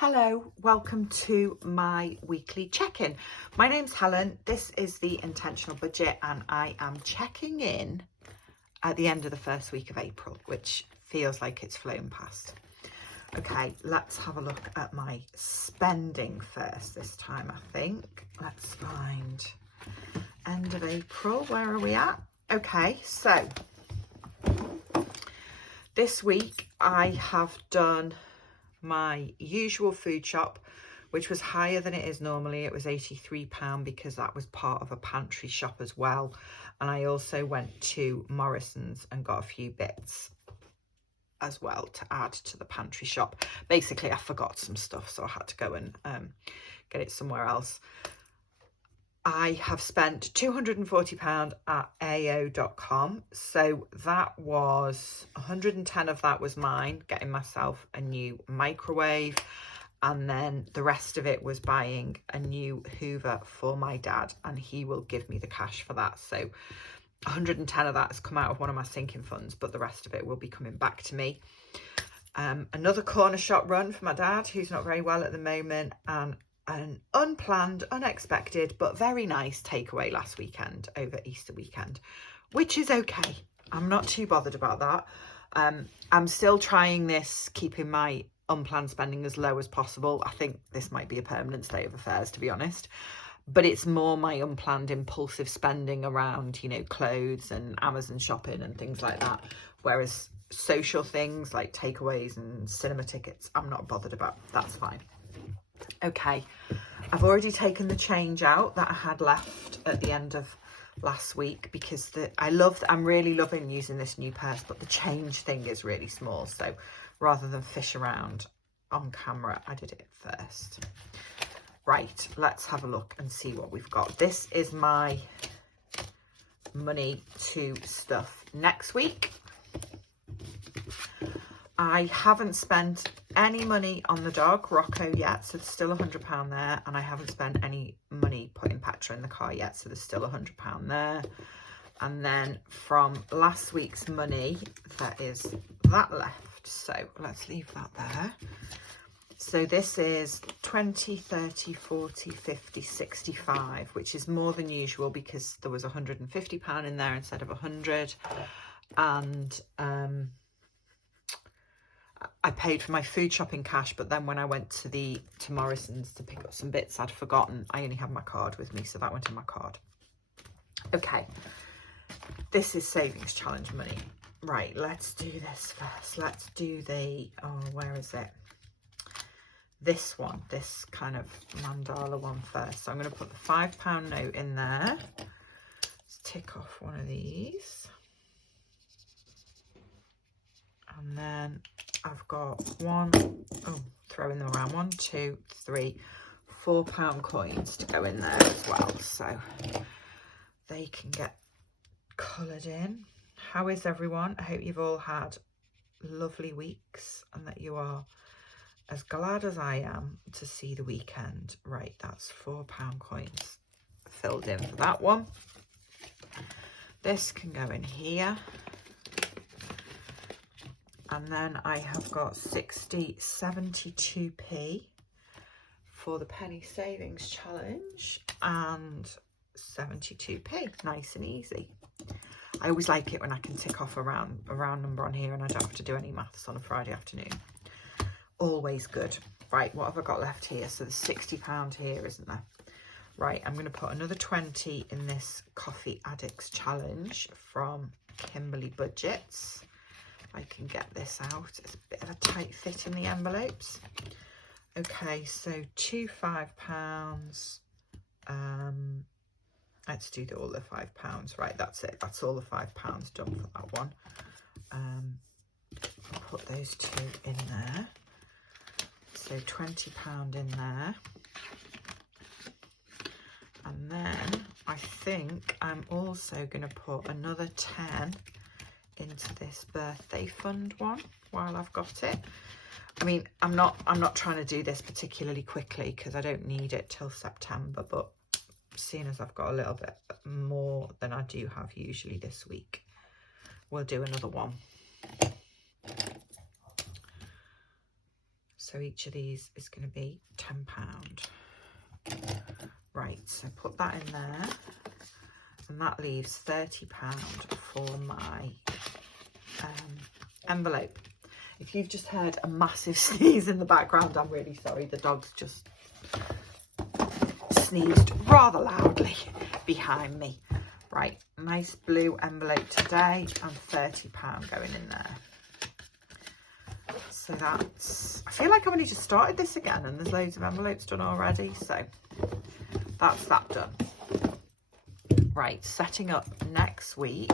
Hello, welcome to my weekly check-in. My name's Helen, this is the Intentional Budget and I am checking in at the end of the first week of April, which feels like it's flown past. Okay, let's have a look at my spending first this time, I think. Let's find end of April, where are we at? Okay, so this week I have done my usual food shop, which was higher than it is normally. It was £83 because that was part of a pantry shop as well. And I also went to Morrison's and got a few bits as well to add to the pantry shop. Basically, I forgot some stuff, so I had to go and get it somewhere else. I have spent £240 at AO.com. So that was 110 of that was mine, getting myself a new microwave. And then the rest of it was buying a new Hoover for my dad, and he will give me the cash for that. So 110 of that has come out of one of my sinking funds, but the rest of it will be coming back to me. Another corner shop run for my dad, who's not very well at the moment, and an unplanned, unexpected, but very nice takeaway last weekend over Easter weekend, which is okay. I'm not too bothered about that. I'm still trying this, keeping my unplanned spending as low as possible. I think this might be a permanent state of affairs, to be honest, but it's more my unplanned impulsive spending around, you know, clothes and Amazon shopping and things like that. Whereas social things like takeaways and cinema tickets, I'm not bothered about. That's fine. Okay, I've already taken the change out that I had left at the end of last week because I'm really loving using this new purse, but the change thing is really small. So rather than fish around on camera, I did it first. Right, let's have a look and see what we've got. This is my money to stuff next week. I haven't spent any money on the dog, Rocco, yet, so there's still £100 there. And I haven't spent any money putting petrol in the car yet, so there's still £100 there. And then from last week's money, there is that left. So let's leave that there. So this is 20, 30, 40, 50, 65, which is more than usual because there was £150 in there instead of 100. And I paid for my food shopping cash, but then when I went to Morrison's to pick up some bits I'd forgotten, I only had my card with me, so that went in my card. Okay, this is savings challenge money. Right, let's do this first. Let's do where is it? This one, this kind of mandala one first. So I'm going to put the £5 note in there. Let's tick off one of these. And then I've got throwing them around, 1, 2, 3, £4 coins to go in there as well. So they can get coloured in. How is everyone? I hope you've all had lovely weeks and that you are as glad as I am to see the weekend. Right, that's £4 coins filled in for that one. This can go in here. And then I have got 72p for the penny savings challenge and 72p, nice and easy. I always like it when I can tick off a round number on here and I don't have to do any maths on a Friday afternoon. Always good. Right, what have I got left here? So there's £60 here, isn't there? Right, I'm going to put another 20 in this Coffee Addicts challenge from Kimberly Budgets. I can get this out. It's a bit of a tight fit in the envelopes. Okay, so £5. Let's do all the £5. Right, that's it. That's all the £5 done for that one. I'll put those two in there. So £20 in there. And then I think I'm also going to put another 10 into this birthday fund one while I've got it. I mean, I'm not trying to do this particularly quickly because I don't need it till September, but seeing as I've got a little bit more than I do have usually this week, we'll do another one. So each of these is going to be £10. Right, so put that in there, and that leaves £30 for my envelope. If you've just heard a massive sneeze in the background, I'm really sorry. The dog's just sneezed rather loudly behind me. Right, nice blue envelope today, and £30 going in there. So that's, I feel like I've only just started this again and there's loads of envelopes done already. So that's that done. Right, setting up next week.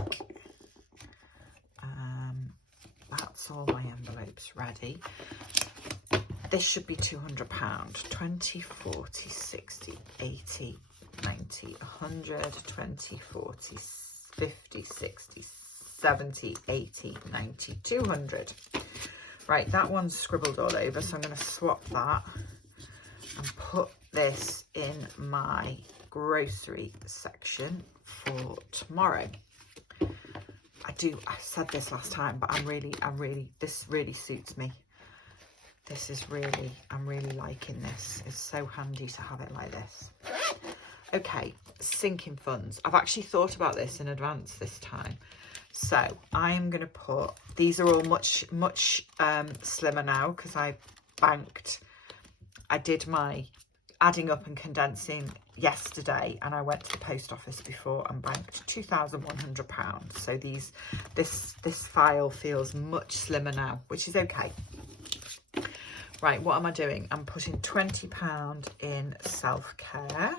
That's all my envelopes ready. This should be £200. 20, 40, 60, 80, 90, 100, 20, 40, 50, 60, 70, 80, 90, 200. Right, that one's scribbled all over, so I'm going to swap that and put this in my grocery section for tomorrow. I said this last time, but this really suits me. This is really, I'm really liking this. It's so handy to have it like this. Okay, sinking funds. I've actually thought about this in advance this time. So I'm going to put, these are all much slimmer now because I did my adding up and condensing yesterday, and I went to the post office before and banked £2,100. So this file feels much slimmer now, which is okay. Right, what am I doing? I'm putting £20 in self-care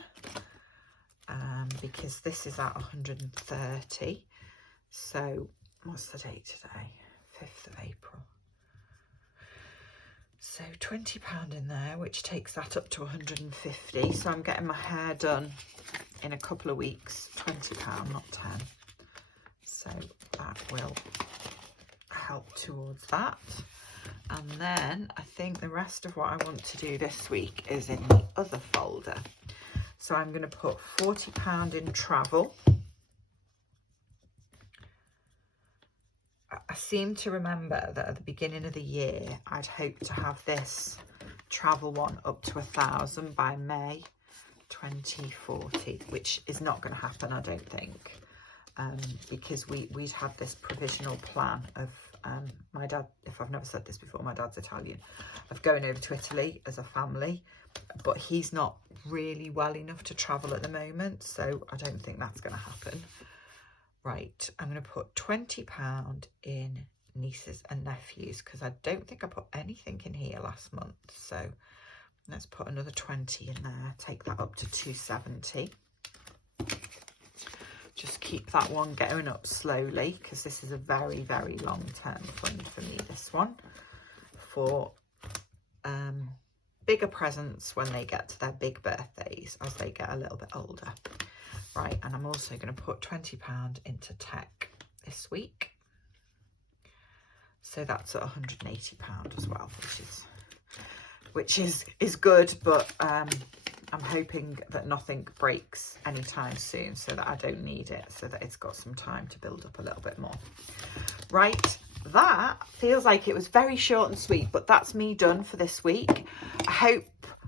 because this is at 130. So what's the date today? 5th of April. So £20 in there, which takes that up to 150. So I'm getting my hair done in a couple of weeks. £20, not 10. So that will help towards that. And then I think the rest of what I want to do this week is in the other folder. So I'm going to put £40 in travel. I seem to remember that at the beginning of the year, I'd hoped to have this travel one up to 1,000 by May 2040, which is not going to happen, I don't think, because we'd had this provisional plan of my dad, if I've never said this before, my dad's Italian, of going over to Italy as a family, but he's not really well enough to travel at the moment, so I don't think that's going to happen. Right, I'm going to put £20 in nieces and nephews because I don't think I put anything in here last month. So let's put another 20 in there, take that up to 270. Just keep that one going up slowly because this is a very, very long-term fund for me, this one, for bigger presents when they get to their big birthdays as they get a little bit older. Right, and I'm also going to put £20 into tech this week. So that's at £180 as well, which is good, but I'm hoping that nothing breaks anytime soon so that I don't need it, so that it's got some time to build up a little bit more. Right, that feels like it was very short and sweet, but that's me done for this week. I hope,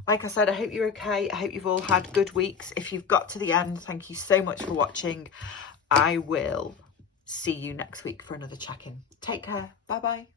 like I said, I hope you're okay. I hope you've all had good weeks. If you've got to the end, thank you so much for watching. I will see you next week for another check-in. Take care. Bye-bye.